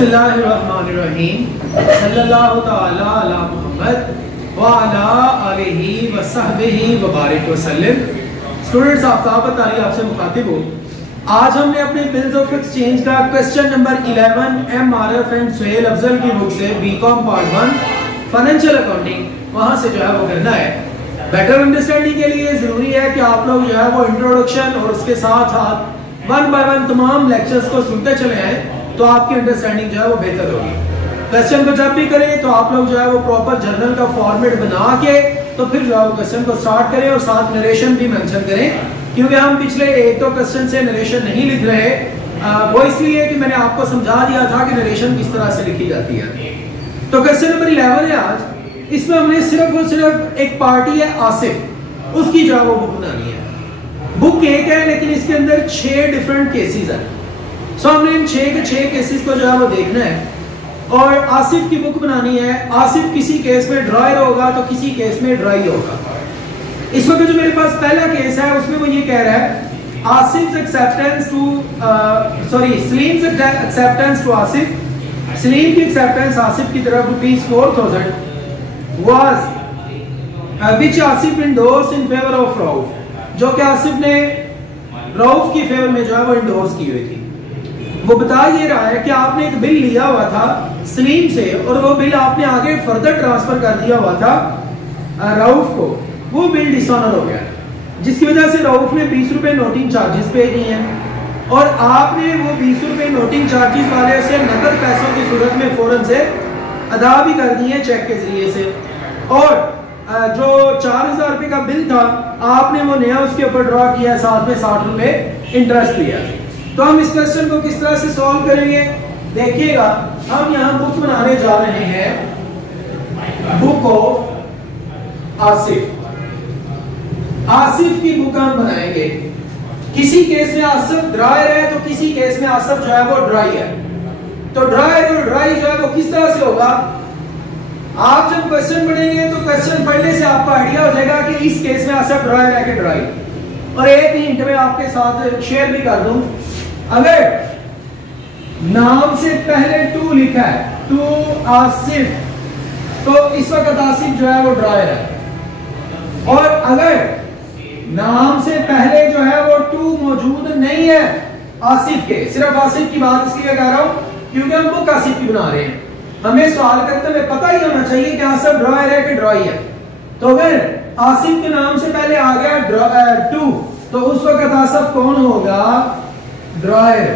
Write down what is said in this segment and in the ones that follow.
बिस्मिल्लाहिर्रहमानिर्रहीम सल्लल्लाहु तआला अला मुहम्मद व अला आलिहि व सहबिहि व बारिक वसल्लम। स्टूडेंट्स, आफ्ताब तारी आपसे मुखातिब हूँ। आज हमने अपने बिल्स ऑफ एक्सचेंज का question number 11 MRF and Suhail Afzal की बुक से बीकॉम पार्ट 1 फाइनेंशियल अकाउंटिंग वहाँ से जो है वो करना है। बेटर अंडरस्टैंडिंग के लिए ज़रूरी है कि आप लोग जो है वो इंट्रोडक्शन और उसके साथ साथ वन बाय वन तमाम लेक्चर्स को सुनते चले आए, तो आपकी अंडरस्टैंडिंग जो है वो बेहतर होगी। क्वेश्चन को जब भी करें तो आप लोग जो है वो प्रॉपर जर्नल का फॉर्मेट बना के तो फिर जो है वो क्वेश्चन को स्टार्ट करें और साथ नरेशन भी मेंशन करें, क्योंकि हम पिछले एक दो क्वेश्चन से नरेशन नहीं लिख रहे। वो इसलिए कि मैंने आपको समझा दिया था कि नरेशन किस तरह से लिखी जाती है। तो क्वेश्चन नंबर 11 है आज। इसमें हमने सिर्फ और सिर्फ एक पार्टी है आसिफ, उसकी जो है वो बुक बनानी है। बुक एक है लेकिन इसके अंदर 6 डिफरेंट केसेस हैं। सो हमने इन 6 के 6 केसेस को जो है वो देखना है और आसिफ की बुक बनानी है। आसिफ किसी केस में ड्रायर होगा तो किसी केस में ड्राई होगा। इस वक्त जो मेरे पास पहला केस है उसमें वो ये कह रहा है Asif acceptance to Salim's acceptance to Asif. Salim की एक्सेप्टेंस आसिफ की तरफ ₹4000 was which Asif endorse in favour of Rauf, जो कि आसिफ ने रऊफ की फेवर में जो है वो इंडोर्स की हुई थी। वो बता ये रहा है कि आपने एक बिल लिया हुआ था सलीम से और वो बिल आपने आगे फर्दर ट्रांसफर कर दिया हुआ था रऊफ को। वो बिल डिसऑनर हो गया, जिसकी वजह से रऊफ ने 20 रुपए नोटिंग चार्जेस पे किए हैं और आपने वो 20 रुपए नोटिंग चार्जेस वाले से नकद पैसों की सूरत में फौरन से अदा भी कर दिए चेक के जरिए से। और जो 4000 रुपए का बिल था आपने वो नया उसके ऊपर ड्रॉ किया, साथ में 60 रुपए इंटरेस्ट लिया। तो हम इस क्वेश्चन को किस तरह से सॉल्व करेंगे देखिएगा। हम यहाँ बुक बनाने जा रहे हैं, बुक ऑफ आसिफ। आसिफ की बुक हम बनाएंगे। किसी केस में आसिफ ड्रायर है तो किसी केस में आसिफ जो है वो ड्राई है। तो ड्रायर और ड्राई जो है वो किस तरह से होगा, आप जब क्वेश्चन पढ़ेंगे तो क्वेश्चन पढ़ने से आपको आइडिया हो जाएगा कि इस केस में आसिफ ड्रायर है कि ड्राई। और एक हिंट में आपके साथ शेयर भी कर दूं, अगर नाम से पहले टू लिखा है, टू आसिफ, तो इस वक्त आसिफ जो है वो ड्रायर है। और अगर नाम से पहले जो है वो टू मौजूद नहीं है आसिफ के, सिर्फ आसिफ की बात इसलिए कह रहा हूं क्योंकि हम बुक आसिफ की बना रहे हैं। हमें सवाल करते हुए पता ही होना चाहिए कि आसिफ ड्रायर है कि ड्राई है। तो अगर आसिफ के नाम से पहले आ गया टू, तो उस वक्त आसिफ कौन होगा, ड्रायर।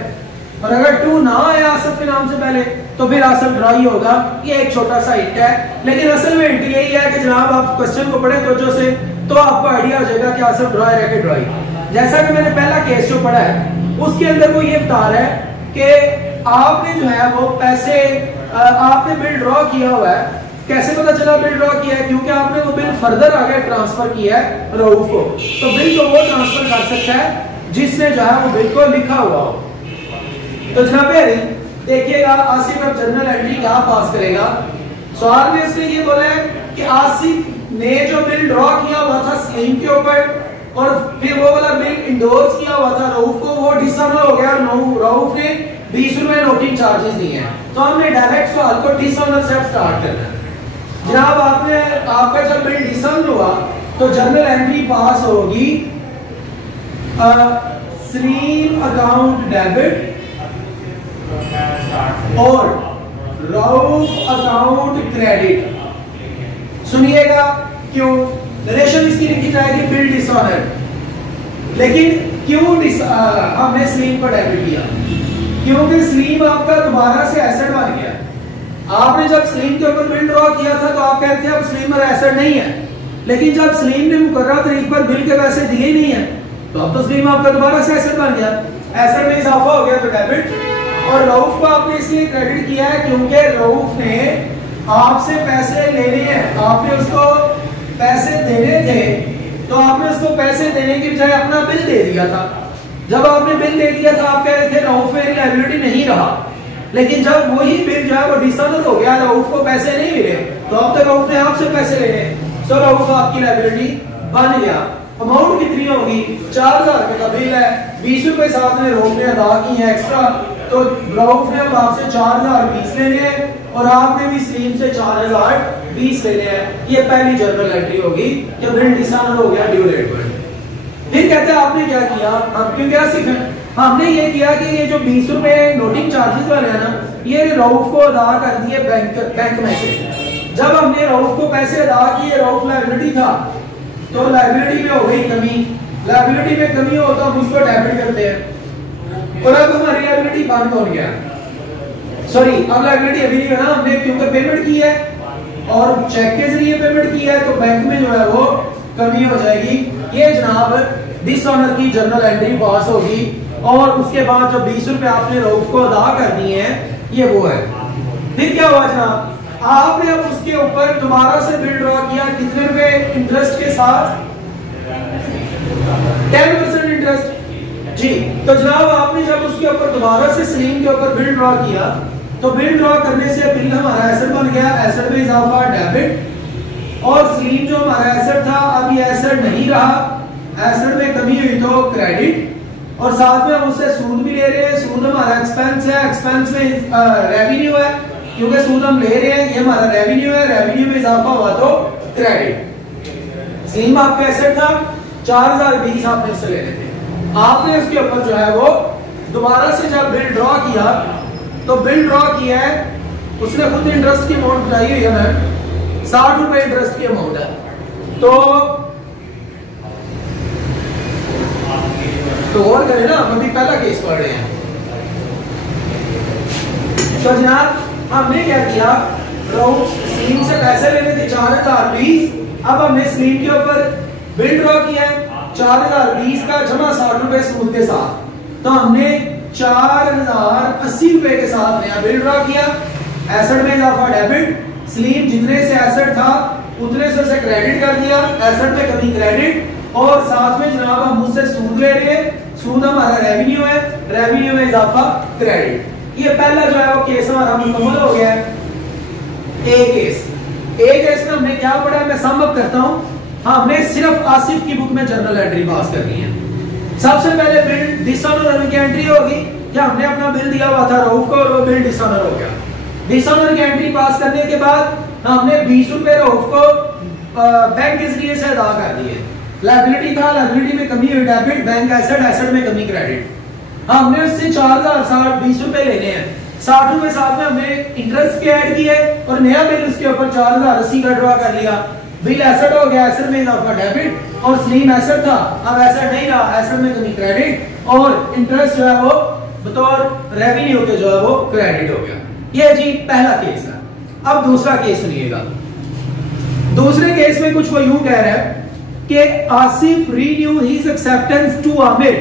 और अगर टू ना आया आसिफ के नाम से पहले तो फिर आसिफ ड्राई होगा। ये एक छोटा सा हिंट है, लेकिन असल में हिंट यही है कि जनाब आप क्वेश्चन को पढ़े तवज्जो से तो आपको आइडिया हो जाएगा कि आसिफ ड्रायर है कि ड्राई। जैसा कि मैंने पहला केस जो पढ़ा है उसके अंदर वो ये बता रहा है कि आपने जो है वो पैसे आपने बिल ड्रॉ किया हुआ है। कैसे पता चला बिल ड्रॉ किया है, क्योंकि आपने वो बिल फर्दर आगे ट्रांसफर किया है रऊफ को। तो बिल तो वो ट्रांसफर कर सकता है जिसने जो है वो बिल को लिखा हुआ हो। तो जनाब देखिएगा आसिफ अब जर्नल एंट्री क्या पास करेगा। सवाल में इसने ये बोला है कि आसिफ ने जो बिल ड्रॉ किया हुआ था सलीम के ऊपर और फिर वो वाला बिल इंडोर्स किया हुआ था रऊफ को, वो डिसऑनर हो गया और रऊफ ने 20 रुपए नोटिंग चार्जेस दिए हैं। तो हमने डायरेक्ट सवाल को डिसऑनर से स्टार्ट करना है। जनाब आपका जब बिल डिसऑनर हुआ तो जर्नल एंट्री पास होगी सलीम अकाउंट डेबिट और रऊफ अकाउंट क्रेडिट। सुनिएगा क्यों नरेशन इसकी लिखी जाएगी बिल डिसऑनर, लेकिन क्यों हमने सलीम को डेबिट किया, क्योंकि सलीम आपका दोबारा से एसेट बन गया। आपने जब सलीम के ऊपर बिल ड्रॉ किया था तो आप कहते थे अब सलीम पर एसेट नहीं है, लेकिन जब सलीम ने मुकर्रर तारीख पर बिल के पैसे दिए नहीं है तो अब तो सलीम आपका दोबारा से एसेट बन गया। एसेट में इजाफा हो गया तो डेबिट। और रऊफ को आपने इसलिए क्रेडिट किया है क्योंकि रऊफ ने आपसे पैसे लेने हैं, आपने उसको पैसे देने थे तो आपने उसको पैसे देने की बजाय अपना बिल दे दिया था। जब आपने बिल दे दिया था आप कह रहे थे रऊफ में लायबिलिटी नहीं रहा, लेकिन जब वही बिल जो है वो डिसऑनर हो गया, रऊफ को पैसे नहीं मिले, तो अब तक रऊफ ने आपसे पैसे लेने, सो रऊफ आपकी लायबिलिटी बन गया। अमाउंट कितनी होगी, 4000 रुपए का बिल है, 20 रुपए साथ में रऊफ ने अदा की है एक्स्ट्रा, तो रऊफ ने अब आपसे 4020 लेने हैं और आपने भी सलीम से 4020 लेने हैं। ये पहली जर्नल एंट्री होगी कि बिल डिसऑनर हो गया ड्यू डेट पर। फिर कहते हैं आपने क्या किया, हम क्योंकि आसिफ है, हमने ये किया कि ये जो 20 रुपए नोटिंग चार्जेस वाले हैं ना, ये रऊफ को अदा कर दिए बैंक में से। जब हमने रऊफ को पैसे अदा किए, रऊफ लायबिलिटी था, तो लायबिलिटी में हो गई कमी, लायबिलिटी में कमी हो तो हम उसको डेबिट करते हैं और अब हमारी लायबिलिटी बंद हो गया, सॉरी अब लायबिलिटी अभी नहीं है ना, हमने क्योंकि पेमेंट की है और चेक के जरिए पेमेंट की है तो बैंक में जो है वो कमी हो जाएगी। ये जनाब डिसऑनर की जर्नल एंट्री पास होगी और उसके बाद जो 20 रुपए आपने रऊफ को अदा करनी है ये वो है। फिर क्या हुआ जनाब, आपने अब उसके ऊपर दोबारा से बिल ड्रॉ किया, कितने रुपए इंटरेस्ट के साथ, 10% इंटरेस्ट जी। तो जनाब आपने जब उसके ऊपर दोबारा से सलीम के ऊपर बिल ड्रॉ किया तो बिल ड्रॉ करने से बिल हमारा एसेट बन गया, एसेट में इजाफा डेबिट, और सलीम जो हमारा एसेट था अब ये एसेट नहीं रहा, एसेट में कमी हुई तो क्रेडिट, और साथ में हम उससे सूद भी ले रहे हैं, सूद हमारा एक्सपेंस है, एक्सपेंस में रेवेन्यू है क्योंकि सूद हम ले रहे हैं, ये हमारा रेवेन्यू है, रेवेन्यू में इजाफा हुआ तो क्रेडिट। सलीम आपका एसेट था 4020 आपने उससे लेने थे, आपने उसके ऊपर जो है वो दोबारा से जब बिल ड्रॉ किया तो बिल ड्रॉ किया है, उसने खुद इंटरेस्ट की अमाउंट बताई हुई है मैम, 60 रुपए इंटरेस्ट की अमाउंट है। तो और करें ना, हम अभी पहला केस पढ़ रहे हैं। तो जनाब हमने क्या किया, सलीम से पैसे लेने थे 4020, अब हमने सलीम के ऊपर बिल ड्रॉ किया 4020 का जमा 60 रुपए सूद के साथ, तो हमने 4080 रुपए के साथ नया बिल ड्रॉ किया, एसेट में इजाफा डेबिट, सलीम जितने से एसेट था उतने से उसे क्रेडिट कर दिया, एसेट में कमी क्रेडिट, और साथ में जनाब हम उससे सूद ले रहे हैं, सूद हमारा रेवेन्यू है, रेवेन्यू में इजाफा क्रेडिट। ये पहला जो है वो केस हमारा मुकम्मल हो गया है। ए केस में हमने क्या पढ़ा है, मैं सम अप करता हूं। हमने सिर्फ आसिफ की बुक में जर्नल एंट्री पास करनी है। सबसे पहले बिल डिसऑनर की एंट्री होगी कि हमने अपना बिल दिया हुआ था रऊफ को और वो बिल डिसऑनर हो गया। डिसऑनर की एंट्री पास करने के बाद हमने 20 रुपए रऊफ को बैंक के जरिए से अदा कर दिए, लायबिलिटी था, लायबिलिटी में कमी हुई डेबिट, बैंक एसेट, एसेट में कमी क्रेडिट। हमने उससे 4020 रुपए लेने हैं, 60 रुपए साथ में हमने इंटरेस्ट के ऐड किए और नया बिल उसके ऊपर 4080 का ड्रॉ कर लिया। बिल एसेट हो गया, एसेट में इजाफा डेबिट, और सलीम एसेट था अब एसेट नहीं रहा, एसेट में कमी क्रेडिट, और इंटरेस्ट जो है वो बतौर रेवेन्यू के जो है वो क्रेडिट हो गया। ये जी पहला केस है। अब दूसरा केस सुनिएगा। दूसरे केस में कुछ वो यूं कह रहा है कि Asif renew his acceptance to Aamir.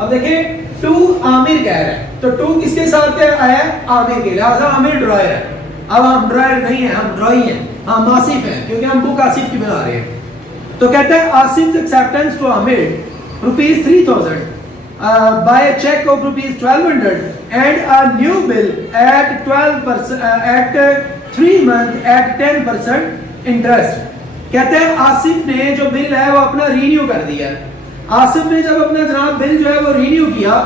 अब देखिए टू आमिर कह रहा है, तो टू किसके साथ आया है, आमिर के, लिहाजा आमिर ड्रॉयर है। अब हम ड्रॉयर नहीं है, हम ड्रॉई हैं, हम आसिफ हैं क्योंकि हम बुक आसिफ की बना रहे हैं। तो कहते हैं Asif acceptance to Aamir ₹3000 by cheque of ₹1200 and a new bill at 12% at 3 month at 10% interest. कहते हैं आसिफ ने जो बिल है वो अपना रीन्यू कर दिया। आसिफ ने जब अपना जनाब बिल जो है वो रीन्यू किया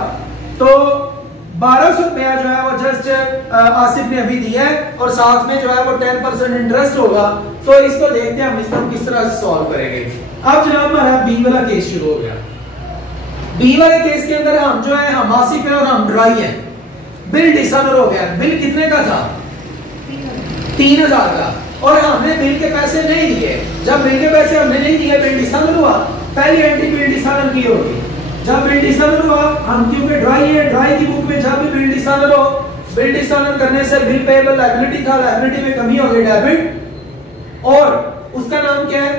तो 1200 रुपया जो है वो जस्ट आसिफ ने अभी दिया है और साथ में जो है वो 10% इंटरेस्ट होगा। तो इसको देखते हैं हम इसको किस तरह से सॉल्व करेंगे। अब जनाब हमारा बी वाला केस शुरू हो गया। बी वाले केस के अंदर हम जो है हम आसिफ है और हम ड्राई है। बिल डिसऑनर हो गया। बिल कितने का था, 3000 का, और हमने बिल के पैसे नहीं दिए। जब बिल के पैसे हमने नहीं दिए बिल डिसऑनर हुआ। पहली एंट्री बिल डिसऑनर की होगी। जब बिल डिसऑनर हुआ, हम क्योंकि ड्राई है, ड्राई की बुक में जब भी बिल डिसऑनर हो, बिल डिसऑनर करने से बिल पेएबल लायबिलिटी था, लायबिलिटी में कमी हो गई डेबिट, और उसका नाम क्या है,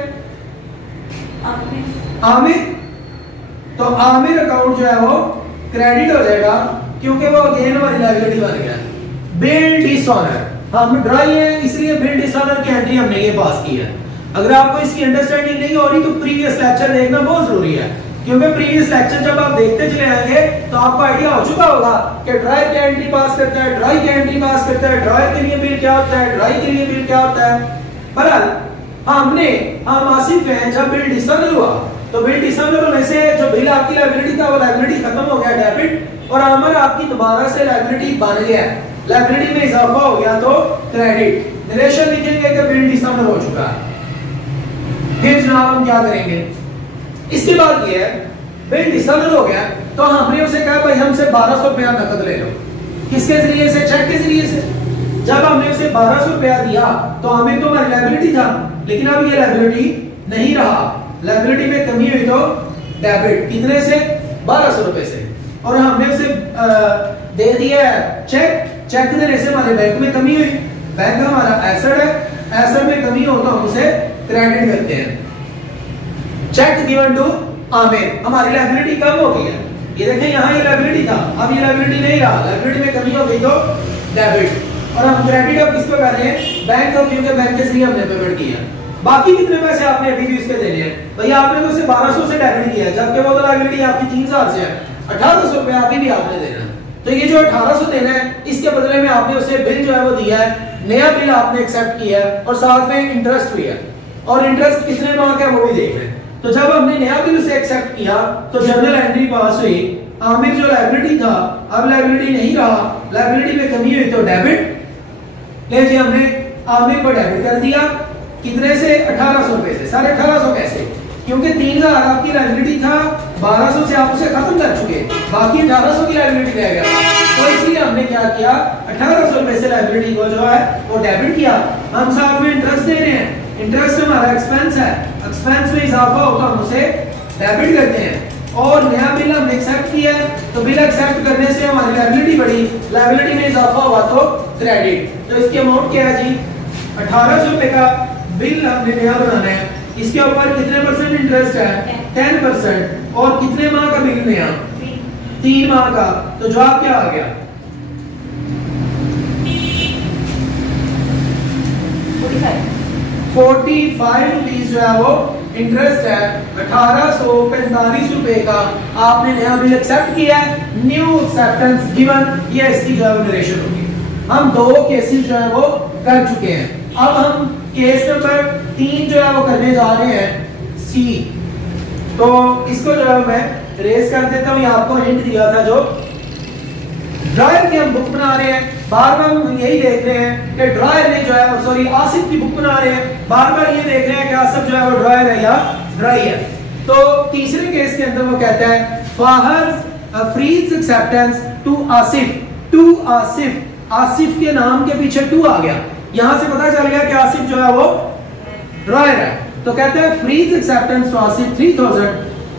आमिर। तो आमिर अकाउंट जो है वो क्रेडिट हो जाएगा क्योंकि वो अगेन हमारी लायबिलिटी बन गया। बिल डिसऑनर, हम ड्राई है इसलिए बिल डिसऑनर की एंट्री हमने ये पास की है। अगर आपको इसकी अंडरस्टैंडिंग नहीं हो रही तो प्रीवियस लेक्चर देखना बहुत जरूरी है, क्योंकि प्रीवियस लेक्चर जब आप देखते चले आएंगे तो आपको आइडिया हो चुका होगा कि ड्राई क्या एंट्री पास करता है, ड्राई क्या एंट्री पास करता है, ड्राई के लिए बिल क्या होता है, ड्राई के लिए बिल क्या होता है। बहरहाल हम आसिफ हैं, जब बिल डिसऑनर हुआ तो बिल डिसऑनर होने से जो बिल आपकी लायबिलिटी था वो लायबिलिटी खत्म हो गया डेबिट, और आमर आपकी दोबारा से लायबिलिटी बन गया है, लायबिलिटी में इजाफा हो गया तो क्रेडिट, नरेशन लिखेंगे कि बिल डिसऑनर हो चुका है। फिर जनाब हम क्या करेंगे, इसके बाद ये है बिल डिसऑनर हो गया तो हमने उसे कहा भाई हमसे 1200 रुपया नकद ले लो। किसके जरिए से? चेक के जरिए से। जब हमने उसे 1200 रुपया दिया तो हमें तो हमारी लायबिलिटी था, लेकिन अब ये लायबिलिटी नहीं रहा, लायबिलिटी में कमी हुई तो डेबिट, कितने से? 1200 रुपए से। और हमने उसे दे दिया चेक, चेक देने से हमारे बैंक में कमी हुई, बैंक हमारा एसेट है, एसेट में कमी हो तो हम उसे क्रेडिट करते हैं। चेक गिवन टू आमिर, हमारी लायबिलिटी कम हो गई है, ये देखें यहाँ ये लायबिलिटी था, अब ये लायबिलिटी नहीं रहा, लायबिलिटी में कमी हो गई तो डेबिट। और हम क्रेडिट अब किस पे कर रहे हैं? बैंक को, क्योंकि बैंक के जरिए हमने पेमेंट किया। बाकी कितने पैसे आपने अभी भी इसके देने हैं? भैया आपने तो उसे 1200 से डेबिट किया है, जबकि वो तो लायबिलिटी आपकी 3000 से है, 1800 रुपया अभी भी आपने देना है। तो ये जो 1800 देना है, इसके बदले में आपने उसे बिल जो है वो दिया है, नया बिल आपने एक्सेप्ट किया है और साथ में इंटरेस्ट भी है, और इंटरेस्ट कितने माह का है वो भी देख रहे हैं। तो जब हमने नया बिल उसे एक्सेप्ट किया तो जर्नल एंट्री पास हुई, आमिर जो लायबिलिटी था अब लायबिलिटी नहीं रहा, लायबिलिटी में कमी हुई तो डेबिट, ले जी हमने आमिर को डेबिट कर दिया, कितने से? 1800 रुपए से। सारे 1800 कैसे? क्योंकि 3000 आपकी लायबिलिटी था, 1200 से आप उसे खत्म कर चुके, बाकी 1800 की लायबिलिटी रह गया, तो इसलिए हमने क्या किया, 1800 रुपए से लायबिलिटी को जो है वो डेबिट किया। हम साथ में इंटरेस्ट दे रहे हैं, इंटरेस्ट हमारा एक्सपेंस है, एक्सपेंस में इजाफा होगा हम उसे डेबिट करते हैं। और नया बिल हमने एक्सेप्ट किया है तो बिल एक्सेप्ट करने से हमारी लायबिलिटी बढ़ी, लायबिलिटी में इजाफा हुआ तो क्रेडिट। तो इसकी अमाउंट क्या है जी? 1800 रुपए का बिल हमने नया बनाना है, इसके ऊपर कितने परसेंट इंटरेस्ट है? 10%। और कितने माह का बिल नया? 3 माह का। तो जवाब क्या आ गया? 45 रुपीज जो है वो इंटरेस्ट है। 1845 रुपए का आपने नया बिल एक्सेप्ट किया है, न्यू एक्सेप्टेंस गिवन, ये इसकी नरेशन होगी। हम 2 केसेस जो है वो कर चुके हैं। अब हम केस नंबर 3 जो है वो करने जा रहे हैं, सी। तो इसको जो है मैं रेस कर देता हूं, ये आपको हिंट दिया था, जो ड्रायर की हम बुक बना रहे हैं, बार बार हम यही देख रहे हैं कि ड्रायर ने जो है, सॉरी आसिफ की बुक बना रहे हैं, बार बार ये देख रहे हैं कि आसिफ जो है वो ड्रायर है या ड्राई है। तो तीसरे केस के अंदर वो कहता है फाहर फ्रीज acceptance to Asif, to Asif, Asif के नाम के पीछे टू आ गया, यहां से पता चल गया कि आसिफ जो है वो ड्रायर है। तो कहते हैं फ्रीज acceptance to Asif 3000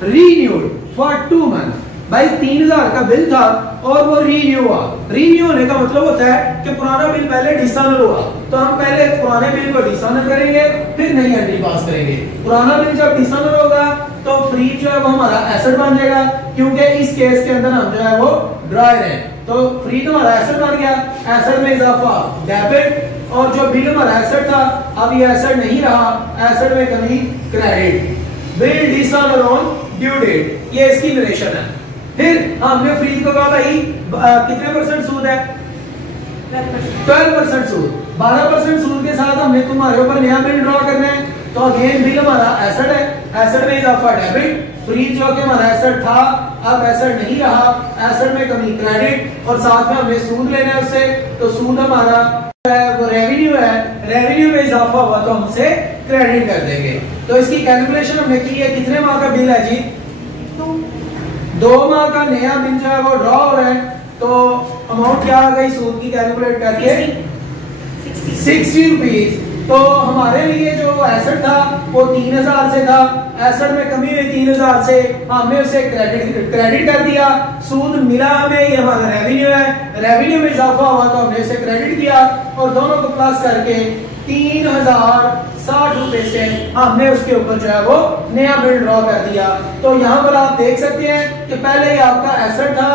renewed for 2 month. भाई 3000 का बिल था और वो रीन्यू हुआ, रीन्यू होने का मतलब होता है कि पुराना बिल पहले डिसऑनर हुआ, तो हम पहले पुराने बिल को डिसऑनर करेंगे फिर नई एंट्री पास करेंगे। पुराना बिल जब डिसऑनर होगा तो फ्रीज जो है वो हमारा एसेट बन जाएगा, क्योंकि इस केस के अंदर हम जो है वो ड्रायर है, तो फ्रीज हमारा एसेट बन गया, एसेट में इजाफा डेबिट, और जो बिल हमारा एसेट था अब ये एसेट नहीं रहा, एसेट में कमी credit. Bill dishonour on due date, ये इसकी नरेशन है। फिर हमने फ्रीज को कहा भाई कितने परसेंट सूद है? 12% सूद, 12% सूद के साथ हमने तुम्हारे ऊपर नया बिल ड्रॉ करना है, तो अगेन बिल हमारा एसेट है, एसेट में इजाफा डेबिट, फ्रीज जो कि हमारा एसेट था अब एसेट नहीं रहा, एसेट में कमी क्रेडिट, और साथ में हमें सूद लेना है उससे, तो सूद हमारा वो रेवेन्यू है, रेवेन्यू में इजाफा हुआ तो हम उसे क्रेडिट कर देंगे। तो इसकी कैलकुलेशन हमने की है, कितने माह का बिल है जी? 2 माह का नया बिल जो है वो ड्रॉ हो रहा है, तो अमाउंट क्या आ गई सूद की कैलकुलेट करके? 60 रुपीज। तो हमारे लिए जो एसेट था वो 3000 से था, एसेट में कमी हुई 3000 से, हमने उसे क्रेडिट कर दिया, सूद मिला हमें, ये हमारा रेवेन्यू है, रेवेन्यू में इजाफा हुआ तो हमने उसे क्रेडिट किया, और दोनों को प्लस करके 3060 रुपए से हमने उसके ऊपर जो है वो नया बिल ड्रॉ कर दिया। तो यहाँ पर आप देख सकते हैं कि पहले ही आपका एसेट था,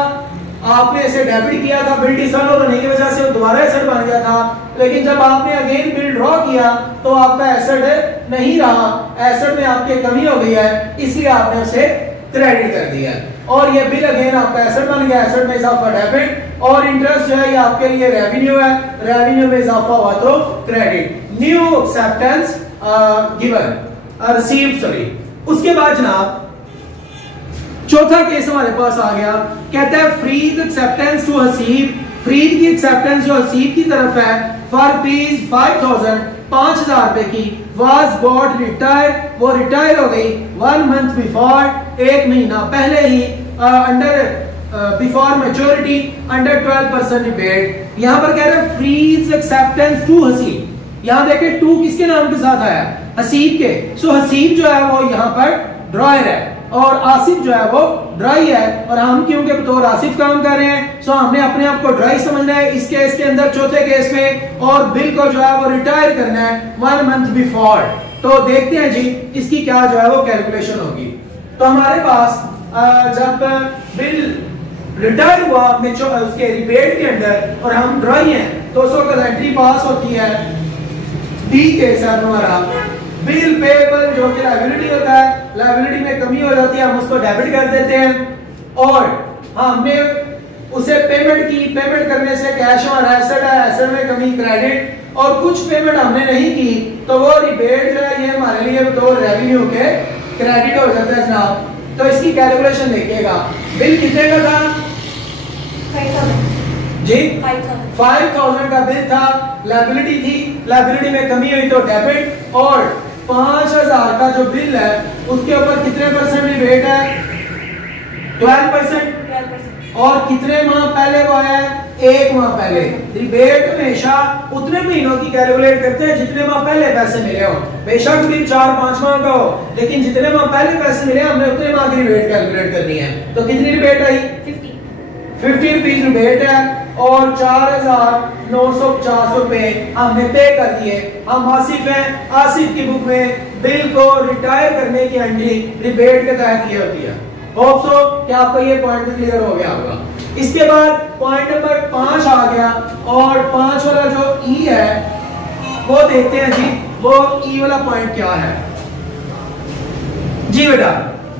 आपने इसे डेबिट किया था, बिल डिसऑनर होने की वजह से वो दोबारा एसेट बन गया था, लेकिन जब आपने अगेन बिल ड्रॉ किया तो आपका एसेट नहीं रहा, एसेट में आपकी कमी हो गई है, इसलिए आपने उसे क्रेडिट कर दिया, और ये बिल अगेन आपका एसेट बन गया, एसेट में इजाफा डेबिट, और इंटरेस्ट जो है ये आपके लिए रेवेन्यू है, रेवेन्यू में इजाफा हुआ तो credit. New acceptance given received, sorry. उसके बाद जनाब चौथा केस हमारे पास आ गया, कहता है फ्रीज एक्सेप्टेंस टू हसीब, फ्रीज की एक्सेप्टेंस जो हसीब की तरफ है फॉर रुपीज 5000, 5000 रुपए की, वाज बॉट रिटायर, वो रिटायर हो गई 1 मंथ बिफोर, 1 महीना पहले ही, under before maturity, under 12% rebate. यहां पर कह रहे हैं फ्रीज एक्सेप्टेंस टू हसीब, यहां देखें टू किसके नाम के साथ आया, हसीब के। सो हसीब जो है वो यहां पर ड्रॉयर है और आसिफ जो है वो ड्राई है, और हम क्योंकि बतौर आसिफ काम कर रहे हैं सो हमने अपने आप को ड्राई समझना है इस केस के अंदर, चौथे केस में, और बिल को जो है वो रिटायर करना है 1 मंथ बिफोर। तो देखते हैं जी इसकी क्या जो है वो कैलकुलेशन होगी। तो हमारे पास जब बिल रिटायर हुआ अपने उसके रिबेट के अंदर और हम ड्राई हैं तो उस वक्त एंट्री पास होती है डी केस है हमारा, बिल पेबल जो कि लायबिलिटी होता है, लायबिलिटी में कमी हो जाती है हम उसको डेबिट कर देते हैं, और हमने उसे पेमेंट की, पेमेंट करने से कैश हमारा एसेट है, एसेट में कमी क्रेडिट, और कुछ पेमेंट हमने नहीं की तो वो रिबेट जो है ये हमारे लिए तो रेवेन्यू के क्रेडिट हो जाता है जनाब। तो इसकी कैलकुलेशन देखिएगा, बिल कितने का था 5000 जी, 5000 का बिल था, लायबिलिटी थी, लायबिलिटी में कमी हुई तो डेबिट, और 5000 का जो बिल है उसके ऊपर कितने परसेंट रिबेट है 12%, और कितने माह पहले वो है 1 माह पहले। रिबेट हमेशा उतने महीनों की कैलकुलेट करते हैं जितने माह पहले पैसे मिले हो, बेशक बिल 4-5 माह का हो लेकिन जितने माह पहले पैसे मिले हमने उतने माह की रिबेट कैलकुलेट करनी है। तो कितनी रिबेट आई 50 रुपीज रिबेट है, और 4950 रुपए हमने पे कर दिए। हम आसिफ हैं, आसिफ की बुक में बिल को रिटायर करने की एंट्री रिबेट के तहत की होती है। होप सो कि आपको ये पॉइंट क्लियर हो गया होगा। इसके बाद पॉइंट नंबर 5 आ गया, और 5 वाला जो ई है वो देखते हैं जी, वो ई वाला पॉइंट क्या है जी बेटा।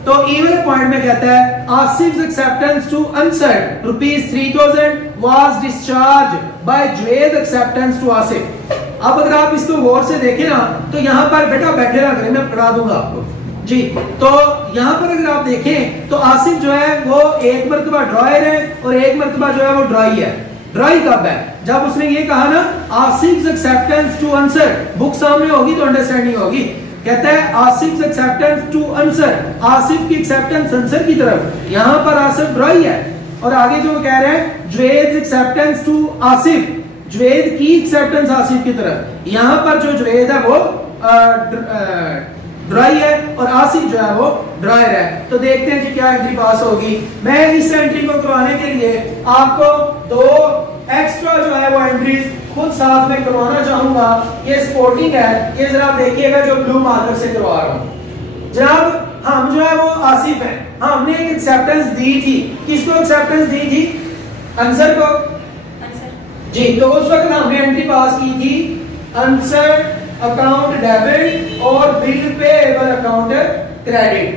तो ई वाले पॉइंट में कहता है Asif acceptance to Ansar rupees 3000 was discharge by जुवेद एक्सेप्टेंस टू आसिफ। अब अगर आप इसको गौर से देखें ना तो यहां पर बेटा बैठे ना करें, मैं पढ़ा दूंगा आपको जी। तो यहां पर अगर आप देखें तो आसिफ जो है वो एक मर्तबा ड्रायर है और एक मर्तबा जो है वो ड्राई है। ड्राई कब है, जब उसने ये कहा ना Asif acceptance to Ansar, book सामने होगी तो अंडरस्टैंडिंग होगी। कहता है आसिफ एक्सेप्टेंस टू आंसर, आसिफ की एक्सेप्टेंस आंसर की तरफ, यहां पर आसिफ ड्राई है, और आगे जो कह रहे हैं जुवेद एक्सेप्टेंस टू आसिफ, जुवेद की एक्सेप्टेंस आसिफ की तरफ, यहां पर जो जुवेद है वो ड्राई है और आसिफ जो है वो ड्रायर है। तो देखते हैं कि क्या एंट्री पास होगी। मैं इस एंट्री को करवाने के लिए आपको 2 एक्स्ट्रा जो है वो एंट्रीज खुद साथ में करवाना चाहूंगा। ये स्पोर्टिंग है, ये जरा देखिएगा जो ब्लू मार्कर से करवा रहा हूं। जनाब हम जो है वो आसिफ है, हमने एक एक्सेप्टेंस दी थी, किसको एक्सेप्टेंस दी थी आंसर को जी। तो उस वक्त हमने एंट्री पास की थी आंसर अकाउंट डेबिट और बिल पेएबल अकाउंट क्रेडिट।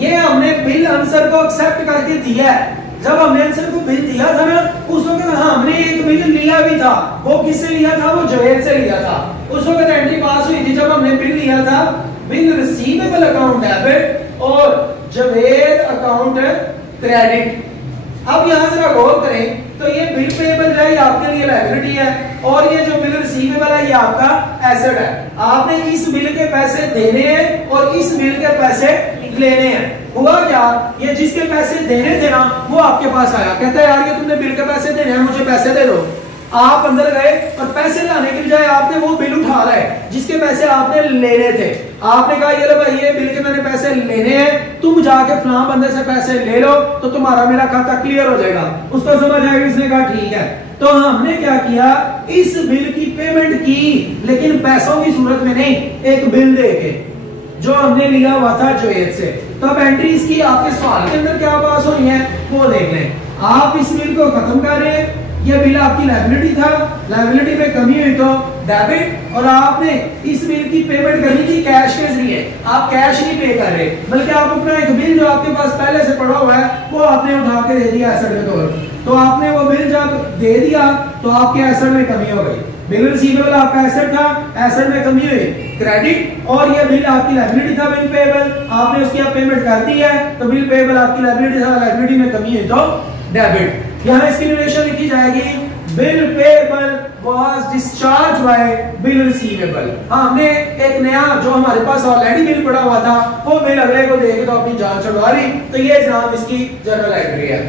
ये हमने बिल आंसर को एक्सेप्ट करके दिया है। जब हमने आंसर को बिल दिया था ना उस वक्त हमने एक बिल लिया भी था, वो किससे लिया था, वो जुवेद से लिया था। उस वक्त एंट्री पास हुई थी जब हमने बिल लिया था, बिल रिसीवेबल अकाउंट डेबिट और जुवेद अकाउंट क्रेडिट। अब यहां जरा गौर करें तो ये बिल पेएबल है, ये आपके लिए लायबिलिटी है, और ये जो बिल रिसीवेबल है ये आपका एसेट है। आपने इस बिल के पैसे देने हैं और इस बिल के पैसे लेने हैं। हुआ क्या, ये जिसके पैसे देने थे ना वो आपके पास आया, कहता है यार ये तुमने बिल के पैसे देने हैं, मुझे पैसे दे दो। आप अंदर गए और पैसे लाने के बजाय आपने वो बिल उठा लाए जिसके पैसे आपने लेने थे। आपने कहा ये लो भाई ये बिल के मैंने पैसे लेने हैं, तुम जाके फलां बंदे से पैसे ले लो तो तुम्हारा मेरा खाता क्लियर हो जाएगा। उसको समझ आएगा, इसने कहा ठीक है। तो हमने क्या किया, इस बिल की पेमेंट की, लेकिन पैसों की सूरत में नहीं, एक बिल देके जो हमने लिया हुआ था जुवेद से। तो अब एंट्री इसकी आपके सवाल के अंदर क्या पास हुई है वो देख लें। आप इस बिल को खत्म कर रहे हैं, ये बिल आपकी लायबिलिटी था, लायबिलिटी में कमी हुई तो डेबिट, और आपने इस बिल की पेमेंट करनी थी कैश के जरिए। आप कैश नहीं पे कर रहे, बल्कि आप अपना एक बिल जो आपके पास पहले से पड़ा हुआ है वो आपने उठा के दे दिया एसेट के तौर पर। तो आपने वो बिल जब दे दिया तो आपके एसेट में कमी हो गई। बिल रिसीवेबल आपका एसेट था, एसेट में कमी हुई क्रेडिट, और ये बिल आपकी लायबिलिटी था, बिल पेएबल, आपने उसकी आप पेमेंट कर दी है, तो बिल पेएबल आपकी लायबिलिटी था, लायबिलिटी में कमी हुई तो डेबिट। यहाँ इसकी न्यूमेरेशन लिखी जाएगी bill payable was discharge bye bill receivable. हमने एक नया जो हमारे पास ऑलरेडी बिल पड़ा हुआ था वो बिल अगले को देके तो अपनी जान छुड़वा ली, तो ये जनाब इसकी जर्नल एंट्री है।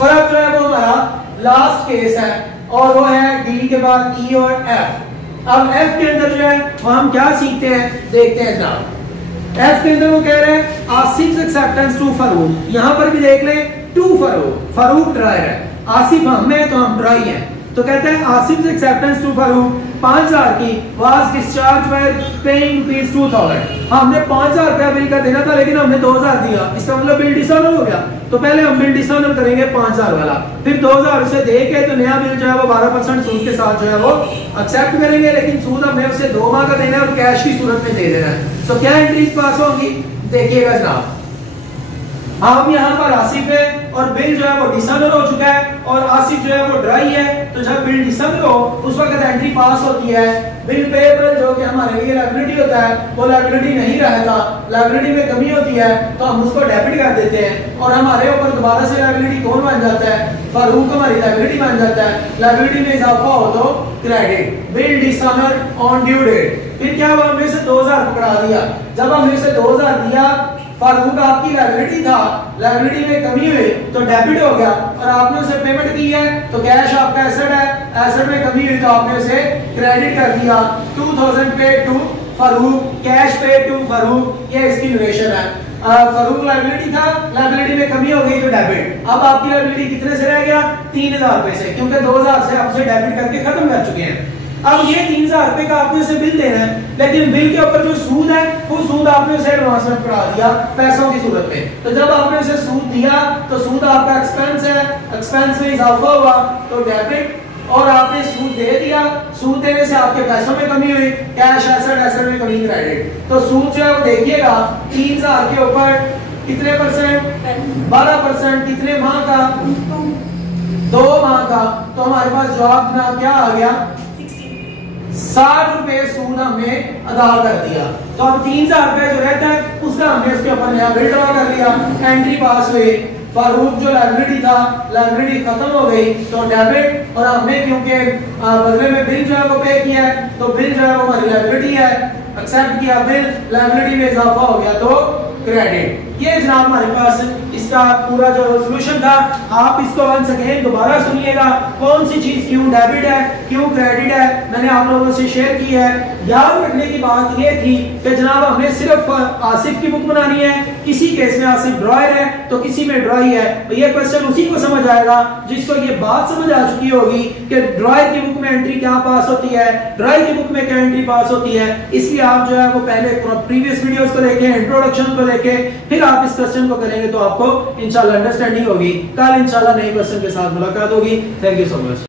और अब जो है वो हमारा लास्ट केस है और वो है डी के बाद ई और एफ। अब एफ के अंदर जो है वो हम क्या सीखते हैं देखते हैं जनाब। एफ के अंदर वो कह रहे हैं आसिफ एक्सेप्टेंस टू फारूक, यहां पर भी देख लें टू फारूक, फारूक ड्रायर है, आसिफ हम है तो हम ड्राई हैं, तो कहते हैं आसिफ एक्सेप्टेंस टू फारूक 5000 की was discharge bye paying rupees 2000। हमने 5000 रुपया बिल का देना था लेकिन हमने 2000 दिया, इसका मतलब बिल डिसऑनर हो गया। तो पहले हम बिल डिसऑनर करेंगे 5000 वाला, फिर 2000 उसे दे के तो नया बिल जो है वो 12% सूद के साथ जो है वो एक्सेप्ट करेंगे, लेकिन सूद हमने उसे 2 माह का देना है और कैश की सूरत में दे देना है। तो क्या एंट्रीज पास होंगी देखिएगा जनाब। अब यहाँ पर आसिफ है और बिल जो है वो डिसऑनर हो चुका है और आसिफ जो है वो ड्राई है, तो जब बिल डिसऑनर हो उस वक्त एंट्री पास होती है बिल पेएबल जो कि हमारे लिए लायबिलिटी होता है वो लायबिलिटी नहीं रहता, लायबिलिटी में कमी होती है तो हम उसको डेबिट कर देते हैं और हमारे ऊपर दोबारा से लायबिलिटी कौन बन जाता है, फारूक हमारी लायबिलिटी बन जाता है। लायबिलिटी में इजाफा हो तो credit, bill dishonour on due date. फिर क्या हुआ, हमने से 2000 पकड़ा दिया, जब हमने से 2000 दिया फारूक आपकी लायबिलिटी था, लायबिलिटी में कमी हुई तो डेबिट हो गया और आपने उसे पेमेंट की है तो कैश आपका एसेट है, एसेट में कमी हुई तो आपने उसे क्रेडिट कर दिया। 2000 paid to Farooq, cash paid to Farooq, ये इसकी न्यूमेरेशन है। फारूक लायबिलिटी था, लायबिलिटी में कमी हो गई तो डेबिट। अब आपकी लायबिलिटी कितने से रह गया 3000 रुपए से, क्योंकि 2000 से आपसे डेबिट करके खत्म कर चुके हैं। अब ये 3000 रुपए का आपने उसे बिल देना है, लेकिन बिल के ऊपर जो सूद है वो सूद आपने उसे एडवांस में पड़ा दिया पैसों की सूरत में। तो जब आपने उसे सूद दिया तो सूद आपका एक्सपेंस है, एक्सपेंस में इजाफा हुआ तो डेबिट, और आपने सूद दे दिया, सूद देने से आपके पैसों में कमी हुई, कैश एसेट, एसेट में कमी क्रेडिट। तो सूद जो है वो देखिएगा 3000 के ऊपर कितने परसेंट, 12%, कितने माह का, 2 माह का। तो हमारे पास जवाब जनाब क्या आ गया 60 रुपए सूद हमने अदा कर दिया। तो अब 3000 रुपए जो रहता है उसका हमने उसके ऊपर नया बिल ड्रा कर लिया, एंट्री पास हुई। फारूक जो लायबिलिटी था, लायबिलिटी खत्म हो गई तो डेबिट, और हमने क्योंकि बदले में बिल जो है वो पे किया है तो बिल जो है वो हमारी लायबिलिटी है, एक्सेप्ट किया बिल, लायबिलिटी में इजाफा हो गया तो क्रेडिट। ये जनाब हमारे पास इसका पूरा जो सॉल्यूशन था। आप इसको वन सेकेंड दोबारा सुनिएगा, कौन सी चीज क्यों डेबिट है क्यों क्रेडिट है, मैंने आप लोगों से शेयर की है। याद रखने की बात ये थी कि जनाब हमने सिर्फ आसिफ की बुक बनानी है, किसी केस में आसिफ ड्रॉयर है तो किसी में ड्रॉई है। तो ये क्वेश्चन उसी को समझ आएगा जिसको ये बात समझ आ चुकी होगी कि ड्रॉयर की बुक में एंट्री क्या पास होती है, ड्रॉई की बुक में क्या एंट्री पास होती है। इसलिए आप जो है वो पहले प्रीवियस वीडियोस को देखें, इंट्रोडक्शन को देखें, फिर आप इस क्वेश्चन को करेंगे तो आपको इंशाल्लाह अंडरस्टैंडिंग होगी। कल इंशाल्लाह नए क्वेश्चन के साथ मुलाकात होगी। Thank you so much.